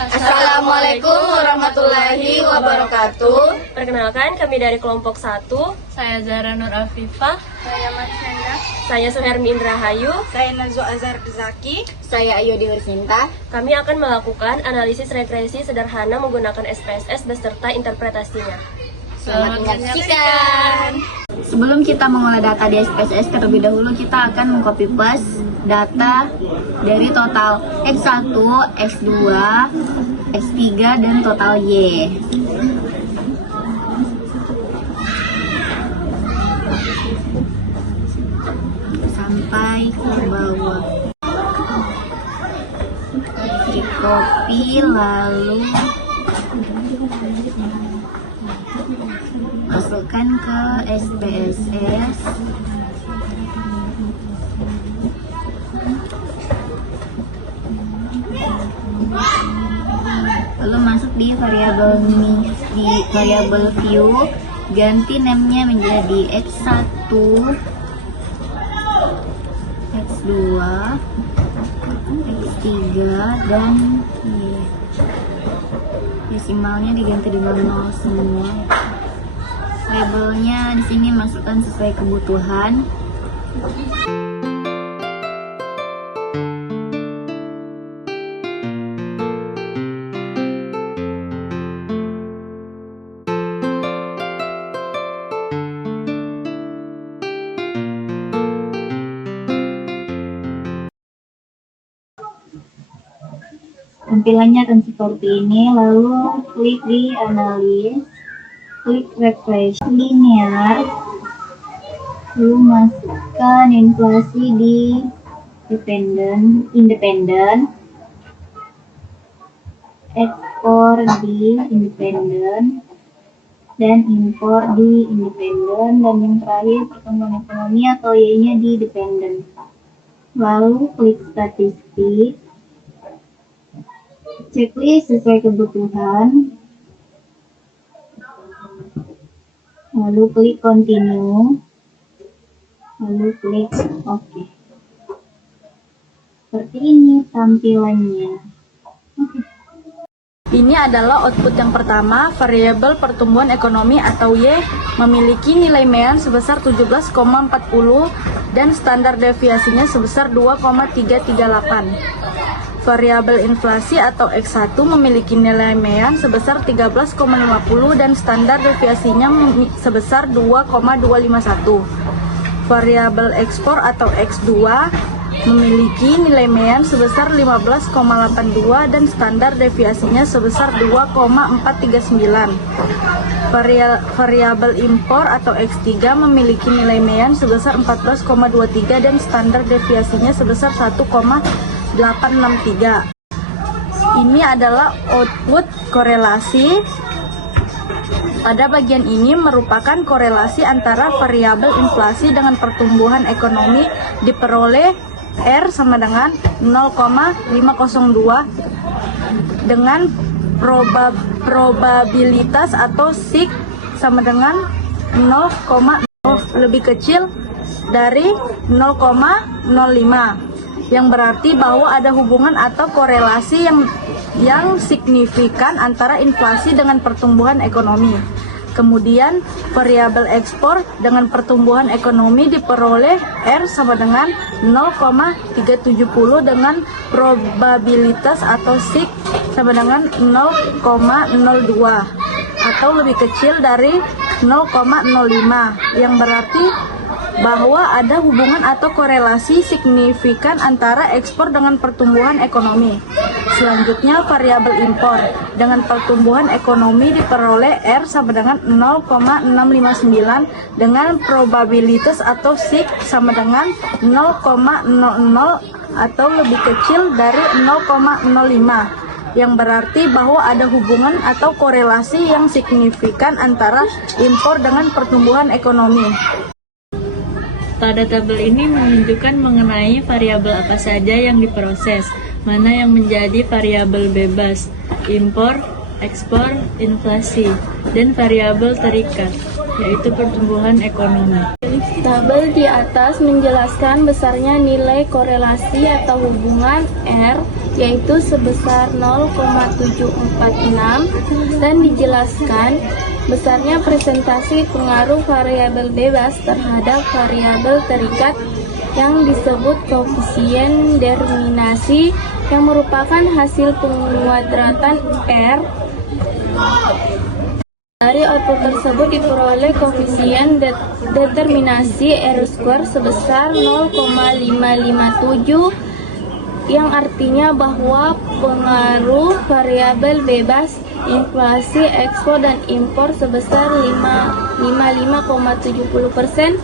Assalamualaikum warahmatullahi wabarakatuh. Perkenalkan, kami dari kelompok 1. Saya Zara Nur Afifah. Saya Marsyanda. Saya Suhermi Indrahayu. Saya Nazwa Azhar Zaki. Saya Ayu Diursinta. Kami akan melakukan analisis regresi sederhana menggunakan SPSS beserta interpretasinya. Selamat menyaksikan. Sebelum kita mengolah data di SPSS, terlebih dahulu kita akan mengcopy paste data dari total X1, X2, X3, dan total Y. Sampai ke bawah. Di copy lalu masukkan ke SPSS. Lalu masuk di variabel view, ganti namenya menjadi X1, X2, X3, dan desimalnya diganti dengan 0 semua. Labelnya di sini masukkan sesuai kebutuhan. Tampilannya akan seperti ini, lalu klik di analis, klik refresh linear, lalu masukkan inflasi di independen, ekspor di independen, dan impor di independen, dan yang terakhir pertumbuhan ekonomi atau Y-nya di dependen. Lalu klik statistik, checklist sesuai kebutuhan, lalu klik continue, lalu klik OK. Seperti ini tampilannya. Ini adalah output yang pertama. Variabel pertumbuhan ekonomi atau Y memiliki nilai mean sebesar 17,40 dan standar deviasinya sebesar 2,338. Variabel inflasi atau X1 memiliki nilai mean sebesar 13,50 dan standar deviasinya sebesar 2,251. Variabel ekspor atau X2 memiliki nilai mean sebesar 15,82 dan standar deviasinya sebesar 2,439. Variabel impor atau X3 memiliki nilai mean sebesar 14,23 dan standar deviasinya sebesar 1,863. Ini adalah output korelasi. Pada bagian ini merupakan korelasi antara variabel inflasi dengan pertumbuhan ekonomi diperoleh R sama dengan 0,502 dengan probabilitas atau SIG sama dengan 0,0 lebih kecil dari 0,05, yang berarti bahwa ada hubungan atau korelasi yang signifikan antara inflasi dengan pertumbuhan ekonomi. Kemudian variabel ekspor dengan pertumbuhan ekonomi diperoleh R sama dengan 0,370 dengan probabilitas atau SIG sama dengan 0,02 atau lebih kecil dari 0,05, yang berarti bahwa ada hubungan atau korelasi signifikan antara ekspor dengan pertumbuhan ekonomi. Selanjutnya variabel impor dengan pertumbuhan ekonomi diperoleh R sama dengan 0,659 dengan probabilitas atau SIG sama dengan 0,00 atau lebih kecil dari 0,05, yang berarti bahwa ada hubungan atau korelasi yang signifikan antara impor dengan pertumbuhan ekonomi. Pada tabel ini menunjukkan mengenai variabel apa saja yang diproses, mana yang menjadi variabel bebas, impor, ekspor, inflasi, dan variabel terikat. yaitu pertumbuhan ekonomi. Tabel di atas menjelaskan besarnya nilai korelasi atau hubungan R, yaitu sebesar 0,746, dan dijelaskan besarnya presentasi pengaruh variabel bebas terhadap variabel terikat yang disebut koefisien determinasi, yang merupakan hasil penguadratan R. Dari output tersebut diperoleh koefisien determinasi R² sebesar 0,557, yang artinya bahwa pengaruh variabel bebas, inflasi, ekspor, dan impor sebesar 55,70%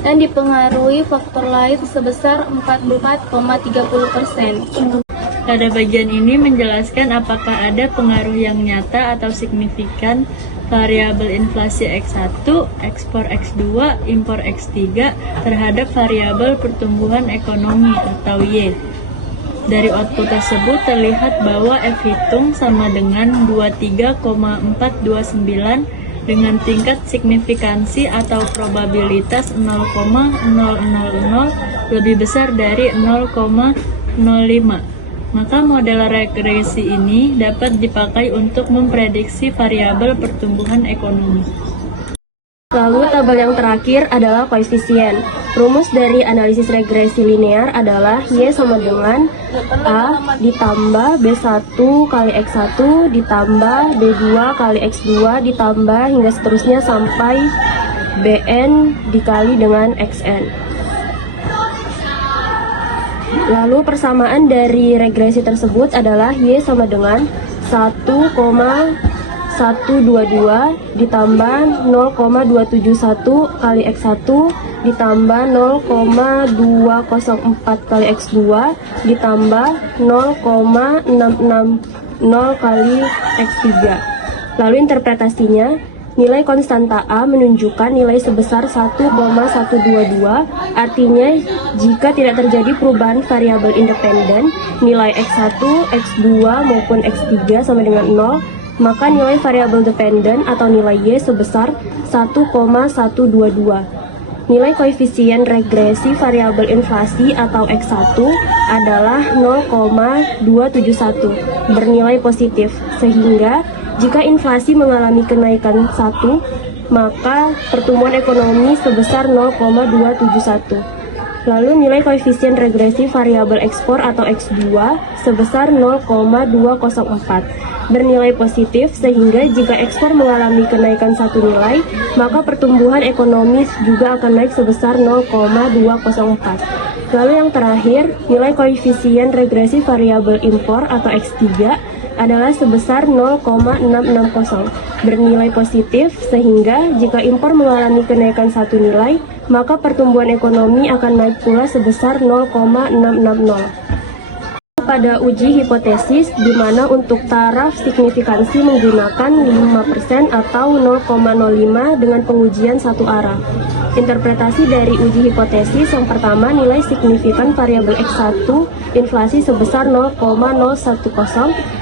dan dipengaruhi faktor lain sebesar 44,30%. Pada bagian ini menjelaskan apakah ada pengaruh yang nyata atau signifikan variabel inflasi X1, ekspor X2, impor X3 terhadap variabel pertumbuhan ekonomi atau Y. Dari output tersebut terlihat bahwa F hitung sama dengan 23,429 dengan tingkat signifikansi atau probabilitas 0,000 lebih besar dari 0,05. Maka model regresi ini dapat dipakai untuk memprediksi variabel pertumbuhan ekonomi. Lalu tabel yang terakhir adalah koefisien. Rumus dari analisis regresi linear adalah Y sama dengan A ditambah B1 kali X1 ditambah B2 kali X2 ditambah hingga seterusnya sampai Bn dikali dengan Xn. Lalu persamaan dari regresi tersebut adalah Y sama dengan 1,122 ditambah 0,271 kali X1 ditambah 0,204 kali X2 ditambah 0,660 kali X3. Lalu interpretasinya, nilai konstanta A menunjukkan nilai sebesar 1,122, artinya jika tidak terjadi perubahan variabel independen, nilai X1, X2 maupun X3 sama dengan 0, maka nilai variabel dependen atau nilai Y sebesar 1,122. Nilai koefisien regresi variabel inflasi atau X1 adalah 0,271, bernilai positif, sehingga jika inflasi mengalami kenaikan 1, maka pertumbuhan ekonomi sebesar 0,271. Lalu nilai koefisien regresi variabel ekspor atau X2 sebesar 0,204, bernilai positif, sehingga jika ekspor mengalami kenaikan 1 nilai, maka pertumbuhan ekonomi juga akan naik sebesar 0,204. Lalu yang terakhir, nilai koefisien regresi variabel impor atau X3 adalah sebesar 0,660, bernilai positif, sehingga jika impor mengalami kenaikan 1 nilai, maka pertumbuhan ekonomi akan naik pula sebesar 0,660. Pada uji hipotesis, di mana untuk taraf signifikansi menggunakan 5% atau 0,05 dengan pengujian satu arah. Interpretasi dari uji hipotesis yang pertama, nilai signifikan variabel X1 inflasi sebesar 0,010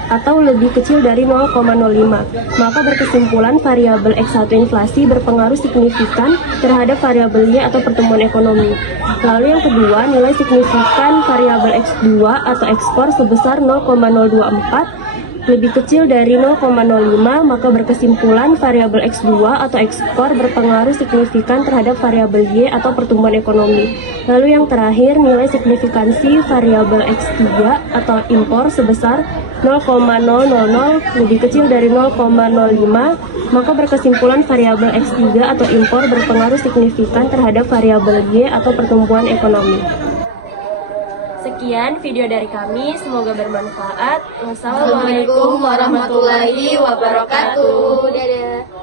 atau lebih kecil dari 0,05. Maka berkesimpulan variabel X1 inflasi berpengaruh signifikan terhadap variabel Y atau pertumbuhan ekonomi. Lalu yang kedua, nilai signifikan variabel X2 atau ekspor sebesar 0,024 lebih kecil dari 0,05, maka berkesimpulan variabel X2 atau ekspor berpengaruh signifikan terhadap variabel Y atau pertumbuhan ekonomi. Lalu yang terakhir, nilai signifikansi variabel X3 atau impor sebesar 0,000 lebih kecil dari 0,05, maka berkesimpulan variabel X3 atau impor berpengaruh signifikan terhadap variabel Y atau pertumbuhan ekonomi. Sekian video dari kami, semoga bermanfaat. Assalamualaikum warahmatullahi wabarakatuh. Dadah.